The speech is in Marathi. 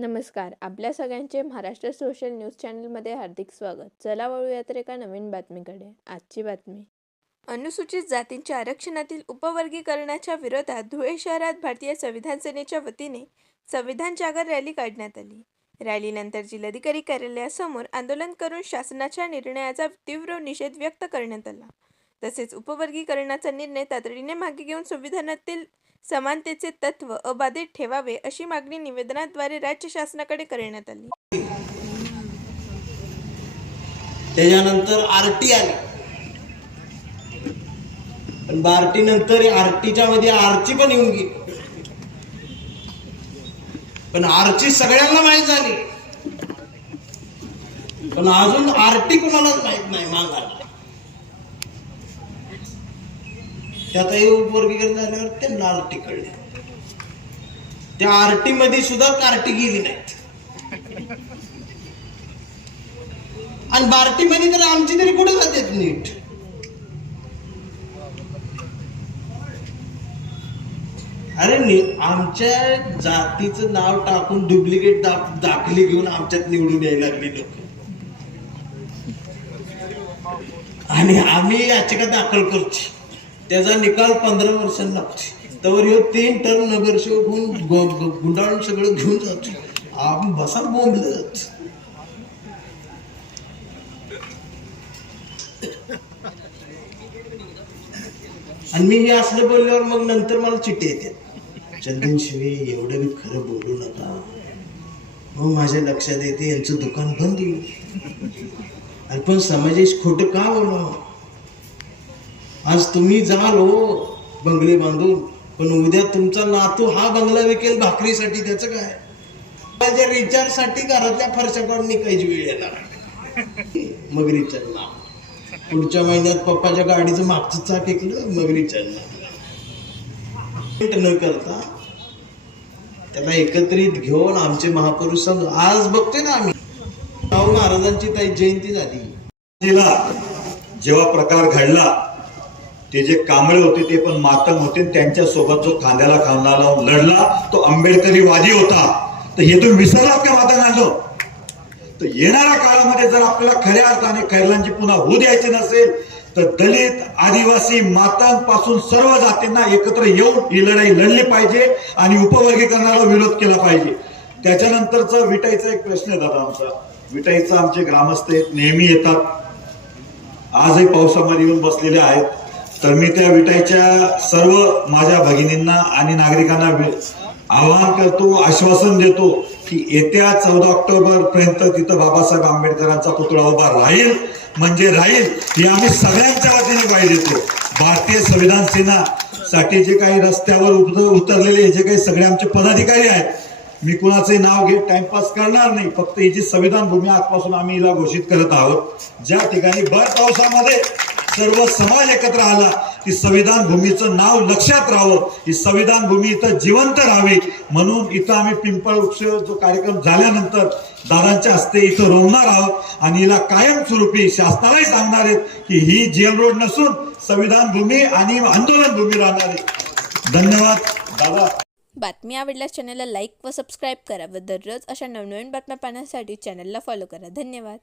नमस्कार. आपल्या सगळ्यांचे महाराष्ट्र सोशल न्यूज चॅनलमध्ये हार्दिक स्वागत. चला वळूया तर एका नवीन बातमीकडे. आजची बातमी. अनुसूचित जातींच्या आरक्षणातील उपवर्गीकरणाच्या विरोधात धुळे शहरात भारतीय संविधान सेनेच्या वतीने संविधान जागर रॅली काढण्यात आली. रॅलीनंतर जिल्हाधिकारी कार्यालयासमोर आंदोलन करून शासनाच्या निर्णयाचा तीव्र निषेध व्यक्त करण्यात आला. तसेच उपवर्गीकरणाचा निर्णय तातडीने मागे घेऊन संविधानातील समानतेचे तत्व अबाधित ठेवावे अशी मागणी निवेदनाद्वारे राज्य शासनाकडे करण्यात आली. त्याच्यानंतर आरटी आली, पण आरटी नंतर आरटीच्या मध्ये आरची पण येऊन गेली, पण आरची सगळ्यांना माहित झाली, पण अजून आरटी कोणालाच माहित नाही. मागायला त्यातही उपवर्गीकरण झाल्यावर ते आरटी कळले. त्या आरटी मध्ये सुद्धा कार्टी गेली नाहीत, आणि बार्टी मध्ये तर आमची तरी कुठे जातात नीट. अरे आमच्या जातीचं नाव टाकून डुप्लिकेट दाखले घेऊन आमच्यात निवडून यायला लागली लोक, आणि आम्ही याचिका दाखल करतो. त्याचा निकाल 15 वर्षांना लागतो. तर ह्यो 3 टर्म नगरसेवक होऊन गुंडाळून सगळं घेऊन जातो. आपण बसा बोंबलत. आणि मी हे असलं बोलल्यावर मग नंतर मला चिठ्ठी येते, चंदन शिवे एवढं मी खरं बोलू नका. मग माझ्या लक्षात येते यांचं दुकान बंद होईल. आणि पण समाजेश खोटं का बोलावं. आज तुम्ही जाल हो बंगले बांधून, पण उद्या तुमचा नातू हा बंगला विकेल भाकरीसाठी. त्याचं काय, माझ्या रिचार्ज साठी घरातल्या फरशा काढून निघायची वेळ येणार. मग रिचार्ज नाव पुढच्या महिन्यात पप्पाच्या गाडीचं मागचं चाक ऐकलं, मग रिचार्ज न करता त्याला एकत्रित घेऊन आमचे महापुरुष समज. आज बघतोय ना आम्ही, शाहू महाराजांची जयंती झाली. जेव्हा प्रकार घडला, ते जे कांबळे होते ते पण मातंग होते. त्यांच्या सोबत जो खांद्याला खांदा लावून लढला तो आंबेडकरी वादी होता. तर हे तुम्ही विसरलात का मातंगांनो? तर येणाऱ्या काळामध्ये जर आपल्याला खऱ्या अर्थाने खैरलांची पुन्हा होऊ द्यायची नसेल तर दलित, आदिवासी, मातंग पासून सर्व जातींना एकत्र येऊन ही लढाई लढली पाहिजे आणि उपवर्गीकरणाला विरोध केला पाहिजे. त्याच्यानंतरचा विटाईचा एक प्रश्न आहे दादा आमचा. विटाईचा आमचे ग्रामस्थ नेहमी येतात, आजही पावसामध्ये येऊन बसलेले आहेत. तर मी त्या विटाईच्या सर्व माझ्या भगिनींना आणि नागरिकांना आवाहन करतो, आश्वासन देतो की येत्या 14 ऑक्टोबर पर्यंत तिथं बाबासाहेब आंबेडकरांचा पुतळा उभा राहील म्हणजे राहील, ही आम्ही सगळ्यांच्या वतीने ग्वाही देतो. भारतीय संविधान सेना साठी जे काही रस्त्यावर उतरलेले जे काही सगळे आमचे पदाधिकारी आहेत, मी कुणाचे नाव घेत टाइमपास करणार नाही. फक्त ही जी संविधान भूमी आजपासून आम्ही हिला घोषित करत आहोत, ज्या ठिकाणी भर पावसामध्ये सर्व समाज एकत्र आला की संविधान भूमीचं नाव लक्षात राहावं, ही संविधान भूमी इथं जिवंत राहावी म्हणून इथं आम्ही पिंपळ वृक्ष जो कार्यक्रम झाल्यानंतर दादांच्या हस्ते इथं रोवणार आहोत. आणि हिला कायमस्वरूपी शासनालाही सांगणार आहेत की ही जेल रोड नसून संविधान भूमी आणि आंदोलन भूमी राहणार आहे. धन्यवाद दादा. बातमी आवडल्यास चॅनलला लाईक व सबस्क्राईब करा व दररोज अशा नवनवीन बातम्या पाहण्यासाठी चॅनलला फॉलो करा. धन्यवाद.